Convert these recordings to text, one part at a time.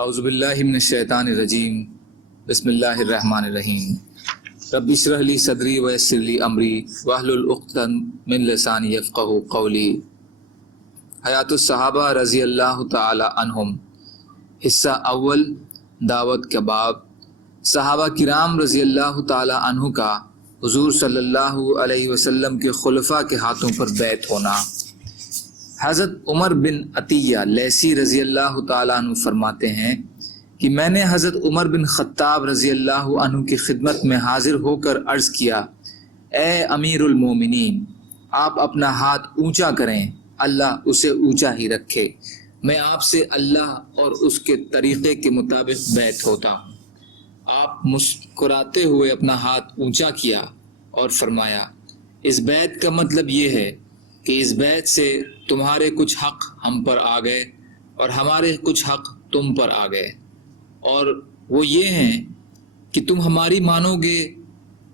اعوذ باللہ من الشیطان الرجیم بسم اللہ الرحمن الرحیم رب اشرح لی صدری ویسر لی امری واحلل عقدۃ من لسانی یفقہوا قولی۔ حیات الصحابہ رضی اللہ تعالی عنہم، حصہ اول، دعوت کا باب۔ صحابہ کرام رضی اللہ تعالی عنہ کا حضور صلی اللہ علیہ وسلم کے خلفاء کے ہاتھوں پر بیعت ہونا۔ حضرت عمر بن عطیہ لیثی رضی اللہ تعالیٰ عنہ فرماتے ہیں کہ میں نے حضرت عمر بن خطاب رضی اللہ عنہ کی خدمت میں حاضر ہو کر عرض کیا، اے امیر المومنین، آپ اپنا ہاتھ اونچا کریں، اللہ اسے اونچا ہی رکھے۔ میں آپ سے اللہ اور اس کے طریقے کے مطابق بیعت ہوتا ہوں۔ آپ مسکراتے ہوئے اپنا ہاتھ اونچا کیا اور فرمایا، اس بیعت کا مطلب یہ ہے کہ اس بیعت سے تمہارے کچھ حق ہم پر آ گئے اور ہمارے کچھ حق تم پر آ گئے، اور وہ یہ ہیں کہ تم ہماری مانو گے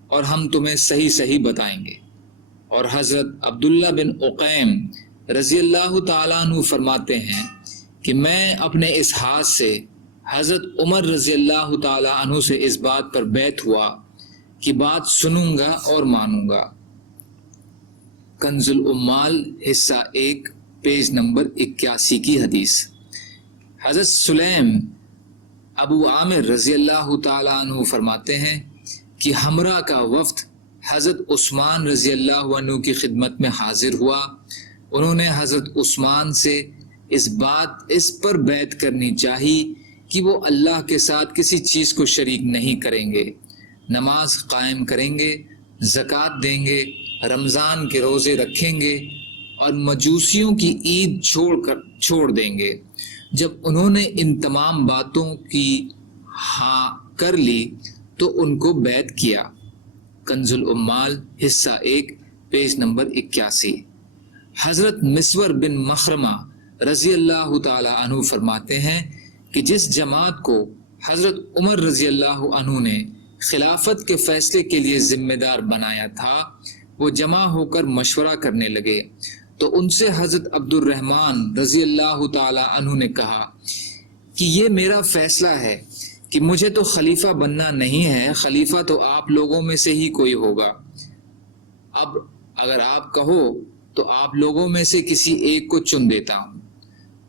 اور ہم تمہیں صحیح صحیح بتائیں گے۔ اور حضرت عبداللہ بن عقیم رضی اللہ تعالیٰ عنہ فرماتے ہیں کہ میں اپنے اس ہاتھ سے حضرت عمر رضی اللہ تعالیٰ عنہ سے اس بات پر بیعت ہوا کہ بات سنوں گا اور مانوں گا۔ کنز العمال حصہ 1 پیج نمبر 81 کی حدیث۔ حضرت سلیم ابو عامر رضی اللہ تعالیٰ عنہ فرماتے ہیں کہ ہمراہ کا وفد حضرت عثمان رضی اللہ عنہ کی خدمت میں حاضر ہوا۔ انہوں نے حضرت عثمان سے اس پر بیعت کرنی چاہی کہ وہ اللہ کے ساتھ کسی چیز کو شریک نہیں کریں گے، نماز قائم کریں گے، زکوٰۃ دیں گے، رمضان کے روزے رکھیں گے اور مجوسیوں کی عید چھوڑ دیں گے۔ جب انہوں نے ان تمام باتوں کی ہاں کر لی تو ان کو بیعت کیا۔ کنز العمال حصہ 1 پیج نمبر 81۔ حضرت مسور بن مخرمہ رضی اللہ تعالی عنہ فرماتے ہیں کہ جس جماعت کو حضرت عمر رضی اللہ عنہ نے خلافت کے فیصلے کے لیے ذمہ دار بنایا تھا، وہ جمع ہو کر مشورہ کرنے لگے تو ان سے حضرت عبد الرحمن رضی اللہ تعالی عنہ نے کہا کہ یہ میرا فیصلہ ہے کہ مجھے تو خلیفہ بننا نہیں ہے، خلیفہ تو آپ لوگوں میں سے ہی کوئی ہوگا۔ اب اگر آپ کہو تو آپ لوگوں میں سے کسی ایک کو چن دیتا ہوں۔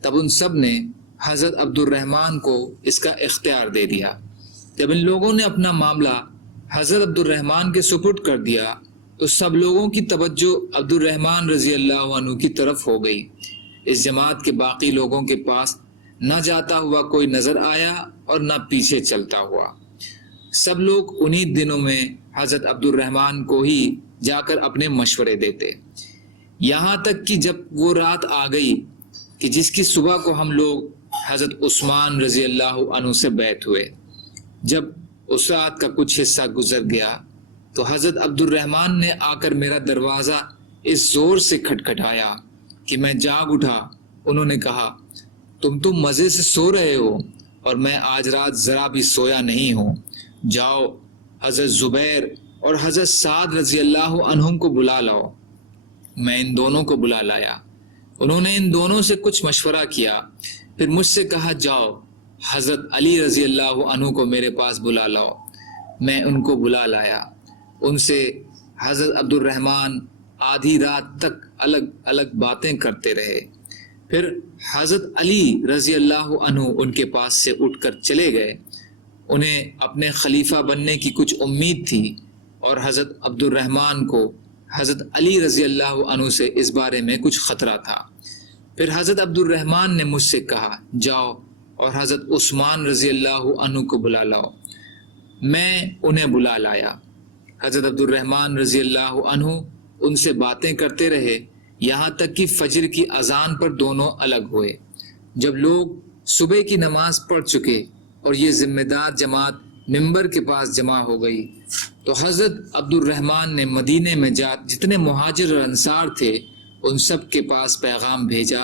تب ان سب نے حضرت عبد الرحمن کو اس کا اختیار دے دیا۔ جب ان لوگوں نے اپنا معاملہ حضرت عبد الرحمن کے سپرد کر دیا تو سب لوگوں کی توجہ عبد الرحمن رضی اللہ عنہ کی طرف ہو گئی۔ اس جماعت کے باقی لوگوں کے پاس نہ جاتا ہوا کوئی نظر آیا اور نہ پیچھے چلتا ہوا۔ سب لوگ انہی دنوں میں حضرت عبد الرحمن کو ہی جا کر اپنے مشورے دیتے، یہاں تک کہ جب وہ رات آ گئی کہ جس کی صبح کو ہم لوگ حضرت عثمان رضی اللہ عنہ سے بیعت ہوئے۔ جب اس رات کا کچھ حصہ گزر گیا تو حضرت عبد الرحمن نے آ کر میرا دروازہ اس زور سے کھٹکھٹایا کہ میں جاگ اٹھا۔ انہوں نے کہا، تم تو مزے سے سو رہے ہو اور میں آج رات ذرا بھی سویا نہیں ہوں، جاؤ حضرت زبیر اور حضرت سعد رضی اللہ عنہم کو بلا لاؤ۔ میں ان دونوں کو بلا لایا۔ انہوں نے ان دونوں سے کچھ مشورہ کیا، پھر مجھ سے کہا، جاؤ حضرت علی رضی اللہ عنہ کو میرے پاس بلا لاؤ۔ میں ان کو بلا لایا۔ ان سے حضرت عبد الرحمن آدھی رات تک الگ الگ باتیں کرتے رہے۔ پھر حضرت علی رضی اللہ عنہ ان کے پاس سے اٹھ کر چلے گئے۔ انہیں اپنے خلیفہ بننے کی کچھ امید تھی اور حضرت عبد الرحمن کو حضرت علی رضی اللہ عنہ سے اس بارے میں کچھ خطرہ تھا۔ پھر حضرت عبد الرحمن نے مجھ سے کہا، جاؤ اور حضرت عثمان رضی اللہ عنہ کو بلا لاؤ۔ میں انہیں بلا لایا۔ حضرت عبد الرحمن رضی اللہ عنہ ان سے باتیں کرتے رہے یہاں تک کہ فجر کی اذان پر دونوں الگ ہوئے۔ جب لوگ صبح کی نماز پڑھ چکے اور یہ ذمہ دار جماعت ممبر کے پاس جمع ہو گئی تو حضرت عبد الرحمن نے مدینے میں جتنے مہاجر اور انصار تھے ان سب کے پاس پیغام بھیجا،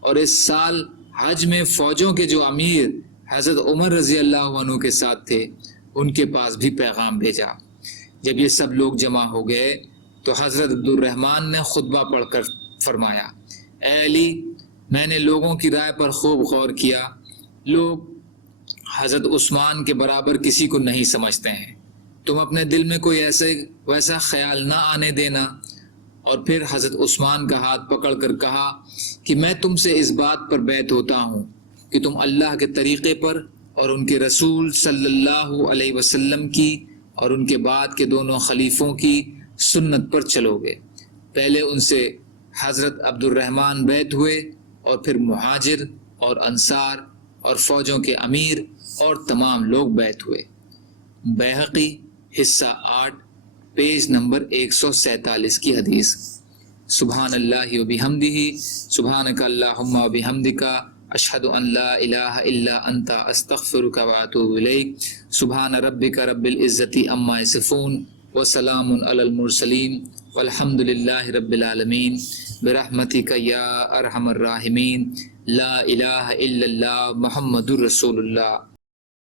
اور اس سال حج میں فوجوں کے جو امیر حضرت عمر رضی اللہ عنہ کے ساتھ تھے ان کے پاس بھی پیغام بھیجا۔ جب یہ سب لوگ جمع ہو گئے تو حضرت عبد الرحمن نے خطبہ پڑھ کر فرمایا، اے علی، میں نے لوگوں کی رائے پر خوب غور کیا۔ لوگ حضرت عثمان کے برابر کسی کو نہیں سمجھتے ہیں، تم اپنے دل میں کوئی ویسا خیال نہ آنے دینا۔ اور پھر حضرت عثمان کا ہاتھ پکڑ کر کہا کہ میں تم سے اس بات پر بیعت ہوتا ہوں کہ تم اللہ کے طریقے پر اور ان کے رسول صلی اللہ علیہ وسلم کی اور ان کے بعد کے دونوں خلیفوں کی سنت پر چلو گے۔ پہلے ان سے حضرت عبد الرحمن بیعت ہوئے اور پھر مہاجر اور انصار اور فوجوں کے امیر اور تمام لوگ بیعت ہوئے۔ بیہقی حصہ 8 پیج نمبر 147 کی حدیث۔ سبحان اللہ و بحمدہ، سبحانک اللہم و بحمدک، اشہد ان لا الہ الا انت، استغفرک و اتوب الیک۔ سبحان ربک رب العزت عما یصفون وسلام علی المرسلین والحمد للہ رب العالمین، برحمتک یا ارحم الراحمین، لا الہ الا اللہ محمد الرسول اللہ۔